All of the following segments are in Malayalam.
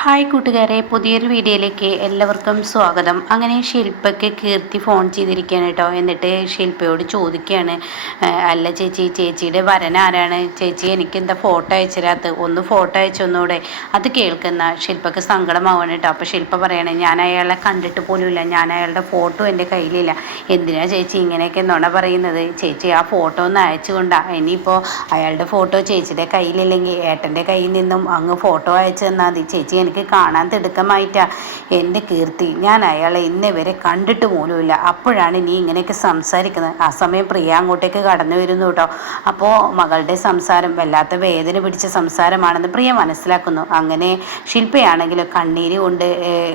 ഹായ് കൂട്ടുകാരെ, പുതിയൊരു വീഡിയോയിലേക്ക് എല്ലാവർക്കും സ്വാഗതം. അങ്ങനെ ശില്പയ്ക്ക് കീർത്തി ഫോൺ ചെയ്തിരിക്കുകയാണ് കേട്ടോ. എന്നിട്ട് ശില്പയോട് ചോദിക്കുകയാണ്, അല്ല ചേച്ചി, ചേച്ചിയുടെ വരൻ ആരാണ് ചേച്ചി? എനിക്ക് എന്താ ഫോട്ടോ അയച്ചിരാത്ത? ഒന്ന് ഫോട്ടോ അയച്ചൊന്നൂടെ? അത് കേൾക്കുന്ന ശില്പയ്ക്ക് സങ്കടമാവാണ് കേട്ടോ. അപ്പോൾ ശില്പ പറയണേ, ഞാൻ അയാളെ കണ്ടിട്ട് പോലുമില്ല, ഞാൻ അയാളുടെ ഫോട്ടോ എൻ്റെ കയ്യിലില്ല. എന്തിനാ ചേച്ചി ഇങ്ങനെയൊക്കെ നുണ പറയുന്നത്? ചേച്ചി ആ ഫോട്ടോ ഒന്ന് അയച്ചുകൊണ്ടാ. ഇനിയിപ്പോൾ അയാളുടെ ഫോട്ടോ ചേച്ചിയുടെ കയ്യിലില്ലെങ്കിൽ ഏട്ടൻ്റെ കയ്യിൽ നിന്നും അങ്ങ് ഫോട്ടോ അയച്ചു തന്നാൽ മതി. ചേച്ചി എനിക്ക് കാണാൻ തിടുക്കമായിട്ടാ എൻ്റെ കീർത്തി, ഞാൻ അയാളെ ഇന്നേ വരെ കണ്ടിട്ട് പോലുമില്ല. അപ്പോഴാണ് നീ ഇങ്ങനെയൊക്കെ സംസാരിക്കുന്നത്. ആ സമയം പ്രിയ അങ്ങോട്ടേക്ക് കടന്നു വരുന്നു കേട്ടോ. അപ്പോൾ മകളുടെ സംസാരം വല്ലാത്ത വേദന പിടിച്ച സംസാരമാണെന്ന് പ്രിയ മനസ്സിലാക്കുന്നു. അങ്ങനെ ശില്പയാണെങ്കിലും കണ്ണീര് കൊണ്ട്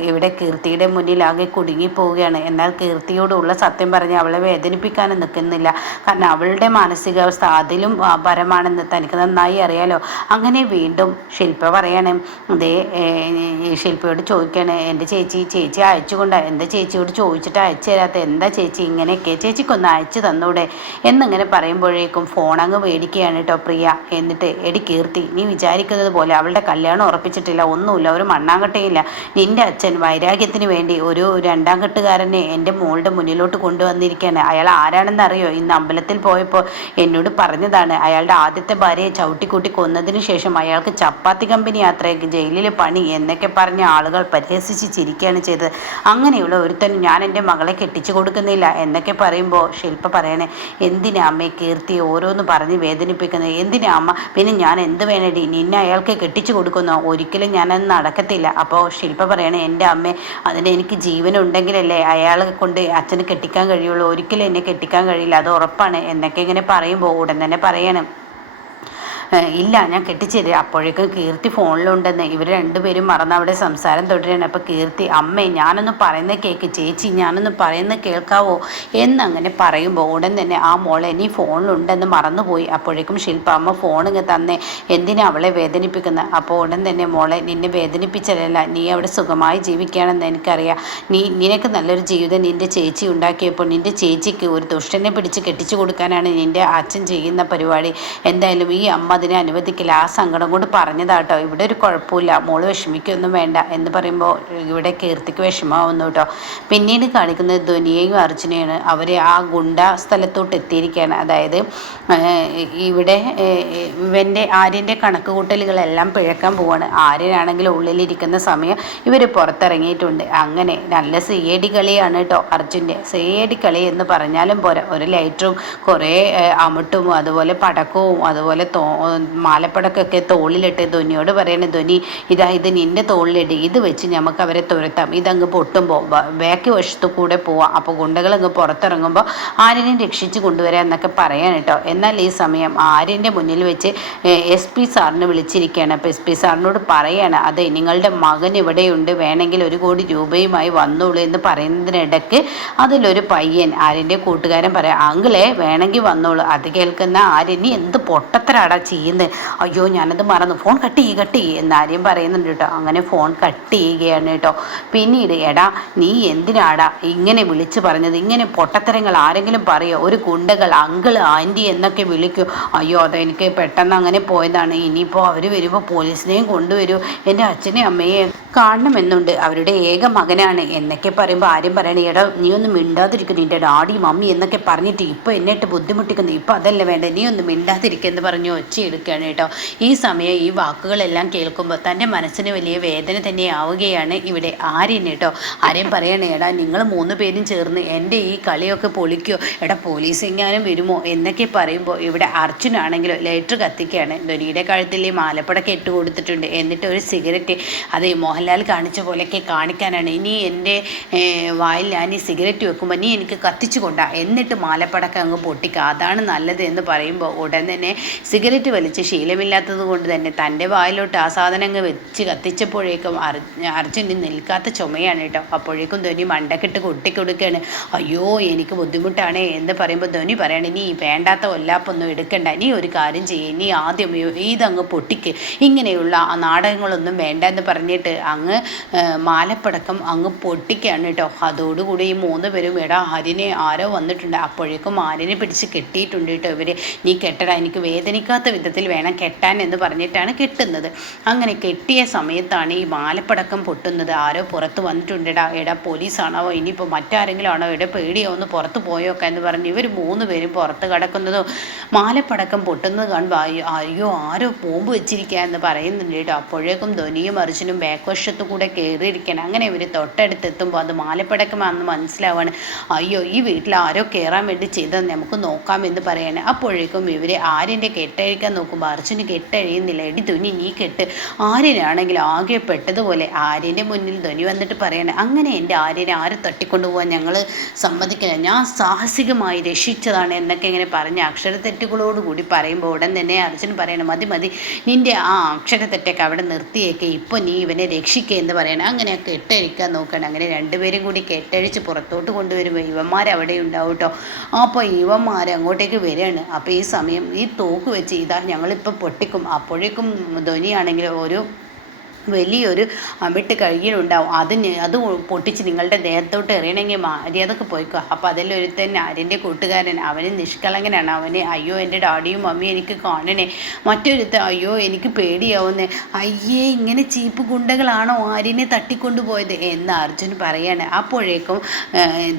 ഇവിടെ കീർത്തിയുടെ മുന്നിൽ ആകെ കുടുങ്ങിപ്പോവുകയാണ്. എന്നാൽ കീർത്തിയോടുള്ള സത്യം പറഞ്ഞ് അവളെ വേദനിപ്പിക്കാനും നിൽക്കുന്നില്ല. കാരണം അവളുടെ മാനസികാവസ്ഥ അതിലും പരമാണെന്ന് തനിക്ക് നന്നായി അറിയാലോ. അങ്ങനെ വീണ്ടും ശില്പ പറയാണ്, അതേ ശില്പയോട് ചോദിക്കുകയാണ്, എൻ്റെ ചേച്ചി അയച്ചുകൊണ്ടാ, എന്താ ചേച്ചിയോട് ചോദിച്ചിട്ട് അയച്ചു തരാത്ത? എന്താ ചേച്ചി ഇങ്ങനെയൊക്കെ? ചേച്ചിക്കൊന്ന് അയച്ചു തന്നൂടെ എന്നിങ്ങനെ പറയുമ്പോഴേക്കും ഫോൺ അങ്ങ് മേടിക്കുകയാണ് കേട്ടോ പ്രിയ. എന്നിട്ട്, എടി കീർത്തി, നീ വിചാരിക്കുന്നത് പോലെ അവളുടെ കല്യാണം ഉറപ്പിച്ചിട്ടില്ല, ഒന്നുമില്ല, ഒരു മണ്ണാങ്കട്ടയില്ല. നിൻ്റെ അച്ഛൻ വൈരാഗ്യത്തിന് വേണ്ടി ഒരു രണ്ടാം കെട്ടുകാരനെ എൻ്റെ മോളുടെ മുന്നിലോട്ട് കൊണ്ടുവന്നിരിക്കുകയാണ്. അയാൾ ആരാണെന്ന് അറിയോ? ഇന്ന് അമ്പലത്തിൽ പോയപ്പോൾ എന്നോട് പറഞ്ഞതാണ്. അയാളുടെ ആദ്യത്തെ ഭാര്യയെ ചവിട്ടിക്കൂട്ടി കൊന്നതിന് ശേഷം അയാൾക്ക് ചപ്പാത്തി കമ്പനി യാത്രയ്ക്ക് ജയിലിൽ പണി എന്നൊക്കെ പറഞ്ഞ ആളുകൾ പരിഹസിച്ച് ചിരിക്കുകയാണ് ചെയ്തത്. അങ്ങനെയുള്ള ഒരുത്തനും ഞാൻ എൻ്റെ മകളെ കെട്ടിച്ചു കൊടുക്കുന്നില്ല എന്നൊക്കെ പറയുമ്പോൾ ശില്പ പറയണേ, എന്തിനാ അമ്മേ കീർത്തി ഓരോന്ന് പറഞ്ഞ് വേദനിപ്പിക്കുന്നത്? എന്തിനാ അമ്മ? പിന്നെ ഞാൻ എന്ത് വേണേടി? നിന്നെ അയാൾക്ക് കെട്ടിച്ചു കൊടുക്കുന്നോ? ഒരിക്കലും ഞാനത് നടക്കത്തില്ല. അപ്പോൾ ശില്പ പറയണേ, എൻ്റെ അമ്മേ, അതിന് എനിക്ക് ജീവനുണ്ടെങ്കിലല്ലേ അയാളെ കൊണ്ട് അച്ഛന് കെട്ടിക്കാൻ കഴിയുള്ളൂ. ഒരിക്കലും എന്നെ കെട്ടിക്കാൻ കഴിയില്ല, അത് ഉറപ്പാണ് എന്നൊക്കെ ഇങ്ങനെ പറയുമ്പോൾ ഉടൻ തന്നെ പറയണം, ഇല്ല ഞാൻ കെട്ടിച്ചേരും. അപ്പോഴേക്കും കീർത്തി ഫോണിലുണ്ടെന്ന് ഇവർ രണ്ടുപേരും മറന്ന് അവിടെ സംസാരം തുടരുകയാണ്. അപ്പോൾ കീർത്തി, അമ്മേ ഞാനൊന്ന് പറയുന്ന കേൾക്ക്, ചേച്ചി ഞാനൊന്ന് പറയുന്ന കേൾക്കാവോ എന്നങ്ങനെ പറയുമ്പോൾ ഉടൻ തന്നെ ആ മോളെ നീ ഫോണിലുണ്ടെന്ന് മറന്നുപോയി. അപ്പോഴേക്കും ശില്പ, അമ്മ ഫോണിങ്ങ് തന്നെ, എന്തിനാ അവളെ വേദനിപ്പിക്കുന്നത്? അപ്പോൾ ഉടൻ തന്നെ, മോളെ നിന്നെ വേദനിപ്പിച്ചതല്ല, നീ അവിടെ സുഖമായി ജീവിക്കുകയാണെന്ന് എനിക്കറിയാം. നിനക്ക് നല്ലൊരു ജീവിതം നിൻ്റെ ചേച്ചി ഉണ്ടാക്കിയപ്പോൾ നിൻ്റെ ചേച്ചിക്ക് ഒരു ദുഷ്ടനെ പിടിച്ച് കെട്ടിച്ചു കൊടുക്കാനാണ് നിൻ്റെ അച്ഛൻ ചെയ്യുന്ന പരിപാടി. എന്തായാലും ഈ അമ്മ അതിനെ അനുവദിക്കില്ല. ആ സങ്കടം കൊണ്ട് പറഞ്ഞതാട്ടോ, ഇവിടെ ഒരു കുഴപ്പമില്ല, മോള് വിഷമിക്കൊന്നും വേണ്ട എന്ന് പറയുമ്പോൾ ഇവിടെ കീർത്തിക്ക് വിഷമാവുന്നു കേട്ടോ. പിന്നീട് കാണിക്കുന്നത് ധ്വനിയെയും അർജുനെയാണ്. അവർ ആ ഗുണ്ട സ്ഥലത്തോട്ട് എത്തിയിരിക്കുകയാണ്. അതായത് ഇവിടെ ഇവൻ്റെ ആര്യൻ്റെ കണക്ക് കൂട്ടലുകളെല്ലാം പിഴക്കാൻ പോവാണ്. ആര്യനാണെങ്കിൽ ഉള്ളിലിരിക്കുന്ന സമയം ഇവർ പുറത്തിറങ്ങിയിട്ടുണ്ട്. അങ്ങനെ നല്ല CID കളിയാണ് കേട്ടോ അർജുൻ്റെ. CID കളി എന്ന് പറഞ്ഞാലും പോരാ, ഒരു ലൈറ്ററും കുറേ അമിട്ടും അതുപോലെ പടക്കവും അതുപോലെ മാലപ്പടക്കൊക്കെ തോളിലിട്ട് ധ്വനിയോട് പറയണേ, ധ്വനി ഇത് നിൻ്റെ തോളിലിട്ട്, ഇത് വെച്ച് നമുക്ക് അവരെ തുരത്താം. ഇതങ്ങ് പൊട്ടുമ്പോൾ ബാക്കി വശത്തു കൂടെ പോവാം. അപ്പോൾ ഗുണ്ടകളങ്ങ് പുറത്തിറങ്ങുമ്പോൾ ആര്യനെ രക്ഷിച്ച് കൊണ്ടുവരാം എന്നൊക്കെ പറയാൻ കേട്ടോ. എന്നാൽ ഈ സമയം ആര്യൻ്റെ മുന്നിൽ വെച്ച് SP സാറിനെ വിളിച്ചിരിക്കുകയാണ്. അപ്പോൾ SP സാറിനോട് പറയാണ്, അതെ നിങ്ങളുടെ മകൻ ഇവിടെയുണ്ട്, വേണമെങ്കിൽ 1 കോടി രൂപയുമായി വന്നോളൂ എന്ന് പറയുന്നതിനിടയ്ക്ക് അതിലൊരു പയ്യൻ ആര്യൻ്റെ കൂട്ടുകാരൻ പറയാം, അങ്കിളെ വേണമെങ്കിൽ വന്നോളൂ. അത് കേൾക്കുന്ന ആര്യന് എന്ത് പൊട്ടത്തരാടാ ചെയ്യുന്നത്? അയ്യോ ഞാനത് മറന്നു, ഫോൺ കട്ട് ചെയ്യ് എന്ന് ആര്യം പറയുന്നുണ്ട് കേട്ടോ. അങ്ങനെ ഫോൺ കട്ട് ചെയ്യുകയാണ് കേട്ടോ. പിന്നീട്, എടാ നീ എന്തിനാടാ ഇങ്ങനെ വിളിച്ചു പറഞ്ഞത്? ഇങ്ങനെ പൊട്ടത്തരങ്ങൾ ആരെങ്കിലും പറയോ? ഒരു ഗുണ്ടകൾ അങ്കിൾ ആൻറ്റി എന്നൊക്കെ വിളിക്കൂ. അയ്യോ അതെനിക്ക് പെട്ടെന്ന് അങ്ങനെ പോയതാണ്. ഇനിയിപ്പോൾ അവർ വരുമ്പോൾ പോലീസിനെയും കൊണ്ടുവരൂ, എൻ്റെ അച്ഛനെയും അമ്മയെ കാണണമെന്നുണ്ട്, അവരുടെ ഏക മകനാണ് എന്നൊക്കെ പറയുമ്പോൾ ആര്യം പറയണേ, എടാ നീ ഒന്ന് മിണ്ടാതിരിക്കുന്നു, നിൻ്റെ ഡാഡി മമ്മി എന്നൊക്കെ പറഞ്ഞിട്ട് ഇപ്പോൾ എന്നിട്ട് ബുദ്ധിമുട്ടിക്കുന്നു, ഇപ്പോൾ അതല്ല വേണ്ട, നീ ഒന്ന് മിണ്ടാതിരിക്കുമെന്ന് പറഞ്ഞു ഒച്ചയെടുക്കുകയാണ് കേട്ടോ. ഈ സമയം ഈ വാക്കുകളെല്ലാം കേൾക്കുമ്പോൾ തൻ്റെ മനസ്സിന് വലിയ വേദന തന്നെയാവുകയാണ് ഇവിടെ ആര്യൻ കേട്ടോ. ആര്യം പറയണേ, എടാ നിങ്ങൾ 3 പേരും ചേർന്ന് എൻ്റെ ഈ കളിയൊക്കെ പൊളിക്കോ? എടാ പോലീസ് എങ്ങാനും വരുമോ എന്നൊക്കെ പറയുമ്പോൾ ഇവിടെ അർജുനാണെങ്കിലോ ലൈറ്റർ കത്തിക്കുകയാണ്. ധ്വനിയുടെ കഴുത്തിൽ മാലപ്പടക്കം ഇട്ട് കൊടുത്തിട്ടുണ്ട്. എന്നിട്ട് ഒരു സിഗരറ്റ്, അത് മോഹൻലാൽ കാണിച്ച പോലെയൊക്കെ കാണിക്കാനാണ്. ഇനി എൻ്റെ വായിൽ ഞാൻ ഈ സിഗരറ്റ് വെക്കുമ്പോൾ നീ എനിക്ക് കത്തിച്ചു കൊണ്ടാ, എന്നിട്ട് മാലപ്പടക്കം അങ്ങ് പൊട്ടിക്കുക, അതാണ് നല്ലത് എന്ന് പറയുമ്പോൾ ഉടൻ തന്നെ സിഗരറ്റ് വലിച്ച് ശീലമില്ലാത്തത് കൊണ്ട് തന്നെ തൻ്റെ വായിലോട്ട് ആ സാധനം അങ്ങ് വെച്ച് കത്തിച്ചപ്പോഴേക്കും അർജുന് നിൽക്കാത്ത ചുമയാണ് കേട്ടോ. അപ്പോഴേക്കും ധ്വനി മണ്ടക്കിട്ട് കൊട്ടിക്കൊടുക്കുകയാണ്. അയ്യോ എനിക്ക് ബുദ്ധിമുട്ടാണ് എന്ന് പറയുമ്പോൾ ധ്വനി പറയണേ, നീ വേണ്ടാത്ത ഒല്ലാപ്പൊന്നും എടുക്കണ്ട, നീ ഒരു കാര്യം ചെയ്യേ, നീ ആദ്യം ഇതങ്ങ് പൊട്ടിക്ക്, ഇങ്ങനെയുള്ള നാടകങ്ങളൊന്നും വേണ്ട എന്ന് പറഞ്ഞിട്ട് അങ്ങ് മാലപ്പടക്കം അങ്ങ് പൊട്ടിക്കുകയാണ് കേട്ടോ. അതോടുകൂടി ഈ 3 പേരും, എടാ ആര്യനെ ആരോ വന്നിട്ടുണ്ട്. അപ്പോഴേക്കും ആര്യനെ പിടിച്ച് കെട്ടിയിട്ടുണ്ട് കേട്ടോ ഇവർ. നീ കെട്ടടാ, എനിക്ക് വേദനിക്കാത്ത വിധം വിധത്തിൽ വേണം കെട്ടാൻ എന്ന് പറഞ്ഞിട്ടാണ് കെട്ടുന്നത്. അങ്ങനെ കെട്ടിയ സമയത്താണ് ഈ മാലപ്പടക്കം പൊട്ടുന്നത്. ആരോ പുറത്ത് വന്നിട്ടുണ്ടെടാ, എടാ പോലീസാണോ ഇനിയിപ്പോൾ മറ്റാരെങ്കിലും ആണോ, എടാ പേടിയോ ഒന്ന് പുറത്ത് പോയോക്കെ എന്ന് പറഞ്ഞ് ഇവർ 3 പേരും പുറത്ത് കിടക്കുന്നതോ മാലപ്പടക്കം പൊട്ടുന്നത് കാണുമ്പോൾ അയ്യോ ആരോ ബോംബ് വെച്ചിരിക്കുക എന്ന് പറയുന്നുണ്ട് കേട്ടോ. അപ്പോഴേക്കും ധ്വനിയും അർജുനും ബാക്ക് വശത്തു കൂടെ കയറിയിരിക്കണം. അങ്ങനെ ഇവർ തൊട്ടടുത്തെത്തുമ്പോൾ അത് മാലപ്പടക്കമാണെന്ന് മനസ്സിലാവാണ്. അയ്യോ ഈ വീട്ടിൽ ആരോ കയറാൻ വേണ്ടി ചെയ്തത് നമുക്ക് നോക്കാം എന്ന് പറയാണ്. അപ്പോഴേക്കും ഇവർ ആര്യൻ്റെ കെട്ടഴിക്കാൻ നോക്കുമ്പോൾ അർജുന് കെട്ടഴിയുന്നില്ല. എടി ധ്വനി നീ കെട്ട്. ആര്യനാണെങ്കിൽ ആകെ പെട്ടതുപോലെ ആര്യൻ്റെ മുന്നിൽ ധ്വനി വന്നിട്ട് പറയാണ്, അങ്ങനെ എൻ്റെ ആര്യനെ ആരും തട്ടിക്കൊണ്ടുപോകാൻ ഞങ്ങൾ സമ്മതിക്കില്ല, ഞാൻ സാഹസികമായി രക്ഷിച്ചതാണ് എന്നൊക്കെ ഇങ്ങനെ പറഞ്ഞ് അക്ഷരത്തെറ്റുകളോടുകൂടി പറയുമ്പോൾ ഉടൻ തന്നെ അർജുൻ പറയണം, മതി മതി നിൻ്റെ ആ അക്ഷരത്തെറ്റൊക്കെ അവിടെ നിർത്തിയേക്കെ, ഇപ്പോൾ നീ ഇവനെ രക്ഷിക്കുക എന്ന് പറയണം. അങ്ങനെ കെട്ടഴിക്കാൻ നോക്കണം. അങ്ങനെ രണ്ടുപേരും കൂടി കെട്ടഴിച്ച് പുറത്തോട്ട് കൊണ്ടുവരുമ്പോൾ ഇവന്മാരവിടെ ഉണ്ടാവും കേട്ടോ. അപ്പോൾ ഇവന്മാർ അങ്ങോട്ടേക്ക് വരികയാണ്. അപ്പോൾ ഈ സമയം ഈ തോക്ക് വെച്ച് ഇതാ ഞങ്ങളിപ്പോൾ പൊട്ടിക്കും. അപ്പോഴേക്കും ധ്വനിയാണെങ്കിൽ ഒരു വലിയൊരു അമിട്ട് കഴുകിയിട്ടുണ്ടാവും. അത് പൊട്ടിച്ച് നിങ്ങളുടെ ദേഹത്തോട്ട് എറിയണമെങ്കിൽ മര്യാദക്ക് പോയിക്കോ. അപ്പോൾ അതിലൊരുത്തൻ ആര്യൻ്റെ കൂട്ടുകാരൻ, അവന് നിഷ്കളങ്കനാണ്. അവന് അയ്യോ എൻ്റെ ഡാഡിയും മമ്മിയും എനിക്ക് കാണണേ. മറ്റൊരുത്തൻ അയ്യോ എനിക്ക് പേടിയാവുന്നേ, അയ്യേ ഇങ്ങനെ ചീപ്പ് ഗുണ്ടകളാണോ ആര്യനെ തട്ടിക്കൊണ്ടുപോയത് എന്ന് അർജുൻ പറയാണ്. അപ്പോഴേക്കും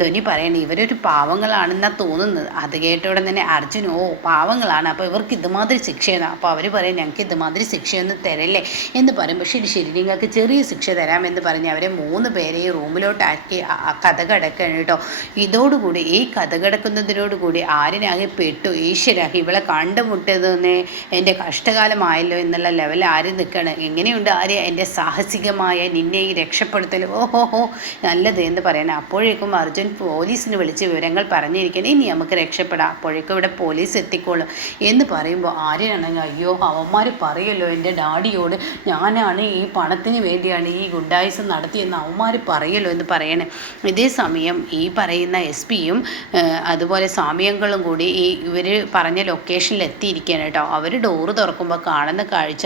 ധ്വനി പറയണേ ഇവരൊരു പാവങ്ങളാണെന്നാണ് തോന്നുന്നത്. അത് കേട്ടോടെ തന്നെ അർജുൻ ഓ പാവങ്ങളാണ്, അപ്പോൾ ഇവർക്ക് ഇതുമാതിരി ശിക്ഷയാണ്. അപ്പോൾ അവർ പറയും ഞങ്ങൾക്ക് ഇതുമാതിരി ശിക്ഷയൊന്നും തരല്ലേ എന്ന് പറയുമ്പോൾ ശരി നിങ്ങൾക്ക് ചെറിയ ശിക്ഷ തരാമെന്ന് പറഞ്ഞ് അവരെ 3 പേരെയും റൂമിലോട്ടാക്കി കഥ കിടക്കുകയാണ് കേട്ടോ. ഇതോടുകൂടി ഈ കഥ കിടക്കുന്നതിനോടുകൂടി ആര്യനാകെ പെട്ടു. ഈശ്വര ഇവളെ കണ്ടുമുട്ടിയതെന്ന് എൻ്റെ കഷ്ടകാലമായല്ലോ എന്നുള്ള ലെവലിൽ ആര്യം നിൽക്കുകയാണ്. എങ്ങനെയുണ്ട് ആര്യ എൻ്റെ സാഹസികമായ നിന്നെ ഈ രക്ഷപ്പെടുത്തൽ, ഓഹോഹോ നല്ലത് എന്ന് പറയണം. അപ്പോഴേക്കും അർജുൻ പോലീസിന് വിളിച്ച് വിവരങ്ങൾ പറഞ്ഞിരിക്കണം, ഇനി നമുക്ക് രക്ഷപ്പെടാം, അപ്പോഴേക്കും ഇവിടെ പോലീസ് എത്തിക്കോളും എന്ന് പറയുമ്പോൾ ആര്യനാണെങ്കിൽ അയ്യോ അവന്മാർ പറയുമല്ലോ എൻ്റെ ഡാഡിയോട് ഞാനാണ് ഈ പണത്തിന് വേണ്ടിയാണ് ഈ ഗുണ്ടായിസം നടത്തിയെന്ന് അവന്മാർ പറയല്ലോ എന്ന് പറയണേ. ഇതേ സമയം ഈ പറയുന്ന SP-യും അതുപോലെ സ്വാമിയങ്ങളും കൂടി ഈ ഇവർ പറഞ്ഞ ലൊക്കേഷനിൽ എത്തിയിരിക്കുകയാണ് കേട്ടോ. അവർ ഡോറ് തുറക്കുമ്പോൾ കാണുന്ന കാഴ്ച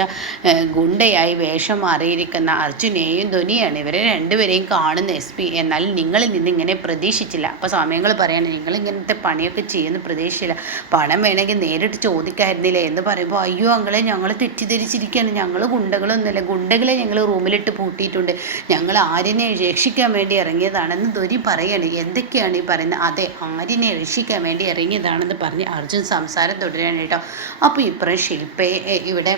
ഗുണ്ടയായി വേഷം മാറിയിരിക്കുന്ന അർജുനെയും ധ്വനിയാണ്. ഇവരെ രണ്ടുപേരെയും കാണുന്ന SP. എന്നാൽ നിങ്ങളിൽ നിന്ന് ഇങ്ങനെ പ്രതീക്ഷിച്ചില്ല. അപ്പോൾ സ്വാമിയങ്ങൾ പറയാണ് നിങ്ങൾ ഇങ്ങനത്തെ പണിയൊക്കെ ചെയ്യുന്ന പ്രതീക്ഷിച്ചില്ല, പണം വേണമെങ്കിൽ നേരിട്ട് ചോദിക്കായിരുന്നില്ലേ എന്ന് പറയുമ്പോൾ അയ്യോ അങ്ങളെ ഞങ്ങൾ തെറ്റിദ്ധരിച്ചിരിക്കുകയാണ്, ഞങ്ങൾ ഗുണ്ടകളൊന്നുമില്ല, ഗുണ്ടകളെ ഞങ്ങൾ റൂമിലിട്ട് പൂട്ടിയിട്ടുണ്ട്, ഞങ്ങൾ ആര്യനെ രക്ഷിക്കാൻ വേണ്ടി ഇറങ്ങിയതാണെന്ന് ധ്വനി പറയാണ്. എന്തൊക്കെയാണ് ഈ പറയുന്നത്? അതെ ആര്യനെ രക്ഷിക്കാൻ വേണ്ടി ഇറങ്ങിയതാണെന്ന് പറഞ്ഞ് അർജുൻ സംസാരം തുടരാണ് കേട്ടോ. അപ്പോൾ ഇപ്പുറം ശില്പയെ ഇവിടെ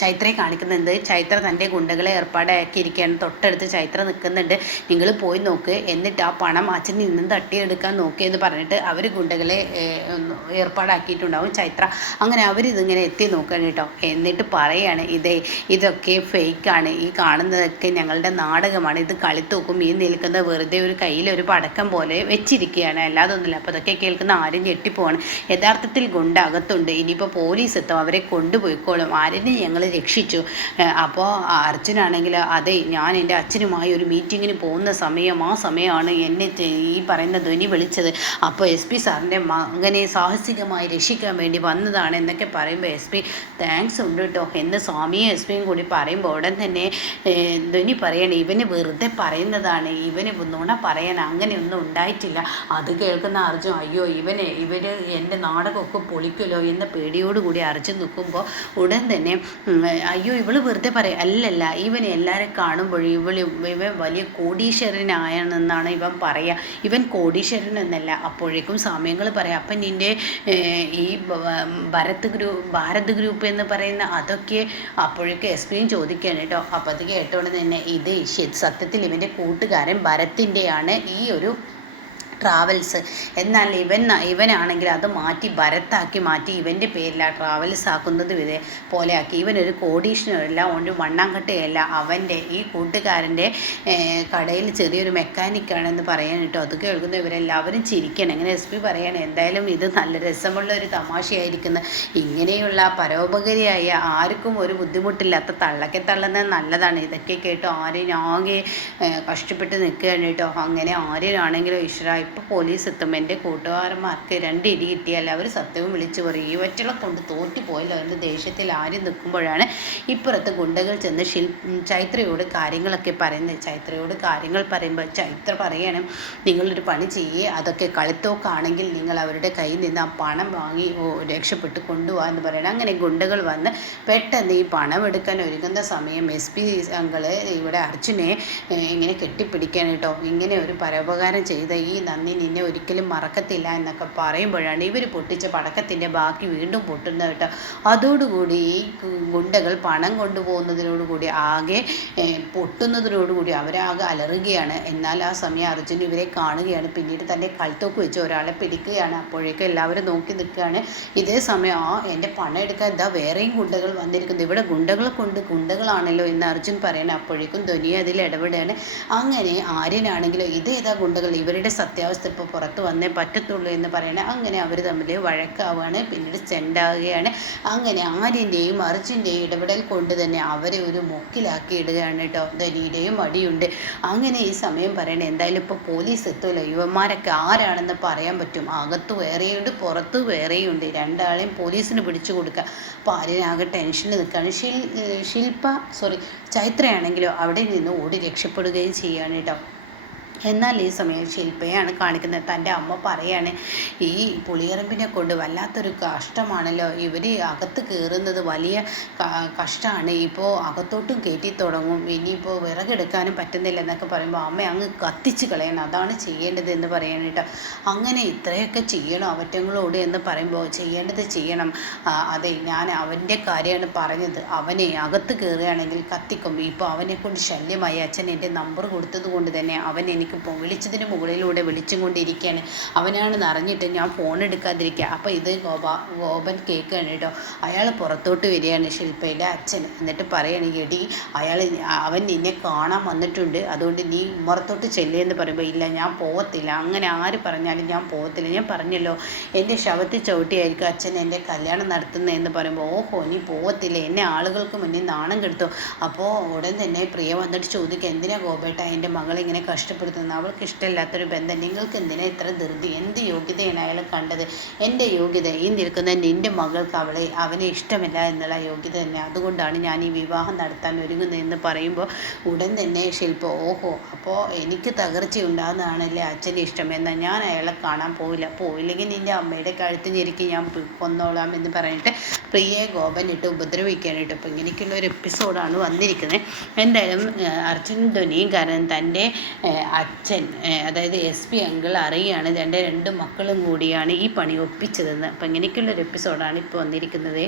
ചൈത്രയെ കാണിക്കുന്നുണ്ട്. ചൈത്ര തൻ്റെ ഗുണ്ടകളെ ഏർപ്പാടാക്കിയിരിക്കുകയാണ്. തൊട്ടടുത്ത് ചൈത്ര നിൽക്കുന്നുണ്ട്. നിങ്ങൾ പോയി നോക്ക്, എന്നിട്ട് ആ പണം അച്ഛനിൽ നിന്നും തട്ടിയെടുക്കാൻ നോക്കിയെന്ന് പറഞ്ഞിട്ട് അവർ ഗുണ്ടകളെ ഏർപ്പാടാക്കിയിട്ടുണ്ടാവും ചൈത്ര. അങ്ങനെ അവരിതിങ്ങനെ എത്തി നോക്കുകയാണ് കേട്ടോ. എന്നിട്ട് പറയാണ് ഇതൊക്കെ ഫേക്കാണ്, ഈ കാണുന്നതൊക്കെ ഞങ്ങളുടെ നാടകമാണ്, ഇത് കളിത്തോക്കും, ഈ നിൽക്കുന്ന വെറുതെ ഒരു കയ്യിലൊരു പടക്കം പോലെ വെച്ചിരിക്കുകയാണ്, അല്ലാതെ ഒന്നുമില്ല. അപ്പോൾ അതൊക്കെ കേൾക്കുന്ന ആരും ഞെട്ടിപ്പോവാണ്. യഥാർത്ഥത്തിൽ ഗുണ്ട അകത്തുണ്ട്, ഇനിയിപ്പോൾ പോലീസ് എത്തും, അവരെ കൊണ്ടുപോയിക്കോളും, ആര്യനെ ഞങ്ങൾ രക്ഷിച്ചു. അപ്പോൾ അർജുനാണെങ്കിൽ അതെ ഞാൻ എൻ്റെ അച്ഛനുമായി ഒരു മീറ്റിങ്ങിന് പോകുന്ന സമയം, ആ സമയമാണ് എന്നെ ഈ പറയുന്ന ധ്വനി വിളിച്ചത്. അപ്പോൾ SP സാറിൻ്റെ മകനെ സാഹസികമായി രക്ഷിക്കാൻ വേണ്ടി വന്നതാണ് എന്നൊക്കെ പറയുമ്പോൾ SP താങ്ക്സ് ഉണ്ട് കേട്ടോ എന്ന് സ്വാമിയും SP-യും കൂടി പറയുമ്പോൾ ഉടൻ തന്നെ ധ്വനി പറയണേ ഇവന് വെറുതെ പറയുന്നതാണ്, ഇവന് നുണ പറയാൻ അങ്ങനെയൊന്നും ഉണ്ടായിട്ടില്ല. അത് കേൾക്കുന്ന അർജുൻ അയ്യോ ഇവർ എൻ്റെ നാടകമൊക്കെ പൊളിക്കുമല്ലോ എന്ന പേടിയോടുകൂടി അർജുൻ നിൽക്കുമ്പോൾ ഉടൻ തന്നെ അയ്യോ ഇവള് വെറുതെ പറയാം, അല്ലല്ല ഇവൻ എല്ലാവരും കാണുമ്പോൾ ഇവൻ വലിയ കോടീശ്വരനായെന്നാണ് ഇവൻ പറയുക, ഇവൻ കോടീശ്വരനെന്നല്ല. അപ്പോഴേക്കും സമയങ്ങൾ പറയാം അപ്പം നിൻ്റെ ഈ ഭാരത് ഗ്രൂപ്പ് എന്ന് പറയുന്ന അതൊക്കെ അപ്പോഴേക്കും SP-യും ചോദിക്കുകയാണ് കേട്ടോ. അപ്പോൾ അത് കേട്ടോണ്ട് തന്നെ ഇത് സത്യത്തിൽ ഇവൻ്റെ കൂട്ടുകാരൻ ഭരത്തിൻ്റെയാണ് ഈ ഒരു ട്രാവൽസ്, എന്നാൽ ഇവനാണെങ്കിൽ അത് മാറ്റി ഭരത്താക്കി മാറ്റി ഇവൻ്റെ പേരിലാണ് ട്രാവൽസ് ആക്കുന്നത് പോലെ ആക്കി. ഇവനൊരു കോടീശ്വരനല്ല, ഒരു മണ്ണാങ്കട്ടയല്ല, അവൻ്റെ ഈ കൂട്ടുകാരൻ്റെ കടയിൽ ചെറിയൊരു മെക്കാനിക്കാണെന്ന് പറയാൻ കേട്ടോ. അത് കേൾക്കുന്ന ഇവരെല്ലാവരും ചിരിക്കണം. അങ്ങനെ SP പറയാണ് എന്തായാലും ഇത് നല്ല രസമുള്ള ഒരു തമാശയായിരിക്കുന്നു, ഇങ്ങനെയുള്ള പരോപകാരിയായ ആർക്കും ഒരു ബുദ്ധിമുട്ടില്ലാത്ത തള്ളക്കെ തള്ളുന്നത് നല്ലതാണ്. ഇതൊക്കെ കേട്ടോ ആര്യനാകെ കഷ്ടപ്പെട്ട് നിൽക്കുകയാണ് കേട്ടോ. അങ്ങനെ ആര്യനാണെങ്കിലോ ഈശ്വര ഇപ്പോൾ പോലീസ് എത്തും, എൻ്റെ കൂട്ടുകാരന്മാർക്ക് 2 ഇടി കിട്ടിയാൽ അവർ സത്യവും വിളിച്ചു പറയും, ഇവറ്റകളെ കൊണ്ട് തോറ്റുപോയല്ലോ എൻ്റെ ദേഷ്യത്തിൽ ആരും നിൽക്കുമ്പോഴാണ് ഇപ്പുറത്ത് ഗുണ്ടകൾ ചെന്ന് ചൈത്രയോട് കാര്യങ്ങളൊക്കെ പറയുന്നത്. ചൈത്രയോട് കാര്യങ്ങൾ പറയുമ്പോൾ ചൈത്ര പറയണം, നിങ്ങളൊരു പണി ചെയ്യേ, അതൊക്കെ കളിത്തോക്കാണെങ്കിൽ നിങ്ങൾ അവരുടെ കയ്യിൽ നിന്ന് ആ പണം വാങ്ങി രക്ഷപ്പെട്ട് കൊണ്ടുപോകാൻ എന്ന് പറയണം. അങ്ങനെ ഗുണ്ടകൾ വന്ന് പെട്ടെന്ന് ഈ പണം എടുക്കാൻ ഒരുങ്ങുന്ന സമയം SP അങ്കിള് ഇവിടെ അർജുനെ ഇങ്ങനെ കെട്ടിപ്പിടിക്കാൻ കേട്ടോ, ഇങ്ങനെ ഒരു പരോപകാരം ചെയ്ത ഈ നന്ദി നിന്നെ ഒരിക്കലും മറക്കത്തില്ല എന്നൊക്കെ പറയുമ്പോഴാണ് ഇവർ പൊട്ടിച്ച പടക്കത്തിൻ്റെ ബാക്കി വീണ്ടും പൊട്ടുന്നത് കേട്ടോ. അതോടുകൂടി ഈ ഗുണ്ടകൾ പണം കൊണ്ടുപോകുന്നതിനോടുകൂടി ആകെ പൊട്ടുന്നതിനോടുകൂടി അവരാകെ അലറുകയാണ്. എന്നാൽ ആ സമയം അർജുൻ ഇവരെ കാണുകയാണ്. പിന്നീട് തൻ്റെ കഴുത്തോക്ക് വെച്ച് ഒരാളെ പിടിക്കുകയാണ്. അപ്പോഴേക്കും എല്ലാവരും നോക്കി നിൽക്കുകയാണ്. ഇതേ സമയം എൻ്റെ പണം എടുക്കാൻ ഇതാ വേറെയും ഗുണ്ടകൾ വന്നിരിക്കുന്നു, ഇവിടെ ഗുണ്ടകളെ കൊണ്ട് ഗുണ്ടകളാണല്ലോ എന്ന് അർജുൻ പറയണം. അപ്പോഴേക്കും ധ്വനി അതിൽ ഇടപെടുകയാണ്. അങ്ങനെ ആര്യനാണെങ്കിലും ഇതേതാ ഗുണ്ടകൾ, ഇവരുടെ സത്യാവസ്ഥ ഇപ്പോൾ പുറത്ത് വന്നേ പറ്റത്തുള്ളൂ എന്ന് പറയണേ. അങ്ങനെ അവർ തമ്മിൽ വഴക്കാവുകയാണ്, പിന്നീട് ചെണ്ടാകുകയാണ്. അങ്ങനെ ആര്യൻ്റെയും അർജുൻ്റെയും ഇടപെടൽ കൊണ്ട് തന്നെ അവരെ ഒരു മുക്കിലാക്കി ഇടുകയാണ് കേട്ടോ. ധനിയുടെയും അടിയുണ്ട്. അങ്ങനെ ഈ സമയം പറയണേ, എന്തായാലും ഇപ്പോൾ പോലീസ് എത്തുമല്ലോ, യുവന്മാരൊക്കെ ആരാണെന്ന് പറയാൻ പറ്റും, അകത്ത് വേറെയുണ്ട് പുറത്ത് വേറെയുണ്ട്, രണ്ടാളെയും പോലീസിന് പിടിച്ചു കൊടുക്കുക. അപ്പോൾ ആര്യനാകെ ടെൻഷനിൽ നിൽക്കുകയാണ്. ചൈത്രയാണെങ്കിലോ അവിടെ നിന്ന് ഓടി രക്ഷപ്പെടുകയും ചെയ്യുകയാണ് കേട്ടോ. എന്നാൽ ഈ സമയം ശില്പയാണ് കാണിക്കുന്നത്. തൻ്റെ അമ്മ പറയാണ്, ഈ പുളിയറമ്പിനെ കൊണ്ട് വല്ലാത്തൊരു കഷ്ടമാണല്ലോ, ഇവർ അകത്ത് കയറുന്നത് വലിയ കഷ്ടമാണ്, ഇപ്പോൾ അകത്തോട്ടും കയറ്റി തുടങ്ങും, ഇനിയിപ്പോൾ വിറകെടുക്കാനും പറ്റുന്നില്ല എന്നൊക്കെ പറയുമ്പോൾ അമ്മ അങ്ങ് കത്തിച്ച് കളയണം, അതാണ് ചെയ്യേണ്ടത് എന്ന് പറയാനായിട്ട്. അങ്ങനെ ഇത്രയൊക്കെ ചെയ്യണം അവറ്റങ്ങളോട് എന്ന് പറയുമ്പോൾ ചെയ്യേണ്ടത് ചെയ്യണം. അതെ, ഞാൻ അവൻ്റെ കാര്യമാണ് പറഞ്ഞത്, അവനെ അകത്ത് കയറുകയാണെങ്കിൽ കത്തിക്കും, ഇപ്പോൾ അവനെ കൊണ്ട് ശല്യമായി. അച്ഛൻ എൻ്റെ നമ്പർ കൊടുത്തത് കൊണ്ട് തന്നെ അവൻ എനിക്ക് വിളിച്ചതിന് മുകളിലൂടെ വിളിച്ചും കൊണ്ടിരിക്കുകയാണ്, അവനാണെന്ന് അറിഞ്ഞിട്ട് ഞാൻ ഫോൺ എടുക്കാതിരിക്കുക. അപ്പോൾ ഇത് ഗോപൻ കേൾക്കുകയാണ് കേട്ടോ. അയാൾ പുറത്തോട്ട് വരികയാണ്, ശില്പയുടെ അച്ഛൻ. എന്നിട്ട് പറയുകയാണ്, എടി അവൻ നിന്നെ കാണാൻ വന്നിട്ടുണ്ട്, അതുകൊണ്ട് നീ ഉമ്മറത്തോട്ട് ചെല്ലുമെന്ന് പറയുമ്പോൾ ഇല്ല ഞാൻ പോകത്തില്ല, അങ്ങനെ ആര് പറഞ്ഞാലും ഞാൻ പോകത്തില്ല, ഞാൻ പറഞ്ഞല്ലോ എൻ്റെ ശവത്തിൽ ചവിട്ടിയായിരിക്കും അച്ഛൻ എൻ്റെ കല്യാണം നടത്തുന്നതെന്ന് പറയുമ്പോൾ ഓഹോ നീ പോകത്തില്ല, എന്നെ ആളുകൾക്ക് മുന്നിൽ നാണം കെടുത്തു. അപ്പോൾ ഉടൻ തന്നെ പ്രിയ വന്നിട്ട് ചോദിക്കുക, എന്തിനാ ഗോപേട്ട എൻ്റെ മകളെ ഇങ്ങനെ കഷ്ടപ്പെടുത്തുന്നത്, അവൾക്ക് ഇഷ്ടമില്ലാത്തൊരു ബന്ധം, നിങ്ങൾക്ക് എന്തിനാ ഇത്ര ധൃതി, എന്ത് യോഗ്യതയാണ് അയാൾ കണ്ടത്, എൻ്റെ യോഗ്യത ഈ നിൽക്കുന്ന നിൻ്റെ മകൾക്ക് അവനെ ഇഷ്ടമില്ല എന്നുള്ള യോഗ്യത തന്നെ, അതുകൊണ്ടാണ് ഞാൻ ഈ വിവാഹം നടത്താൻ ഒരുങ്ങുന്നതെന്ന് പറയുമ്പോൾ ഉടൻ തന്നെ ശില്പ ഓഹോ അപ്പോൾ എനിക്ക് തകർച്ചയുണ്ടാകുന്നതാണല്ലേ അച്ഛൻ്റെ ഇഷ്ടം, എന്നാൽ ഞാൻ അയാളെ കാണാൻ പോയില്ലെങ്കിൽ നിൻ്റെ അമ്മയുടെ കഴുത്ത് ഞെരുക്കി ഞാൻ കൊന്നോളാം എന്ന് പറഞ്ഞിട്ട് പ്രിയയെ ഗോപൻ ഇട്ട് ഉപദ്രവിക്കുകയാണ് കേട്ടോ. അപ്പോൾ ഇങ്ങനെയൊക്കെയുള്ള ഒരു എപ്പിസോഡാണ് വന്നിരിക്കുന്നത്. എന്തായാലും അർജുൻ ധ്വനിയും കാരണം തൻ്റെ അച്ഛൻ അതായത് SP അങ്കിൾ അറിയുകയാണ് തൻ്റെ 2 മക്കളും കൂടിയാണ് ഈ പണി ഒപ്പിച്ചതെന്ന്. അപ്പം ഇങ്ങനെയൊക്കെയുള്ളൊരു എപ്പിസോഡാണ് ഇപ്പോൾ വന്നിരിക്കുന്നത്.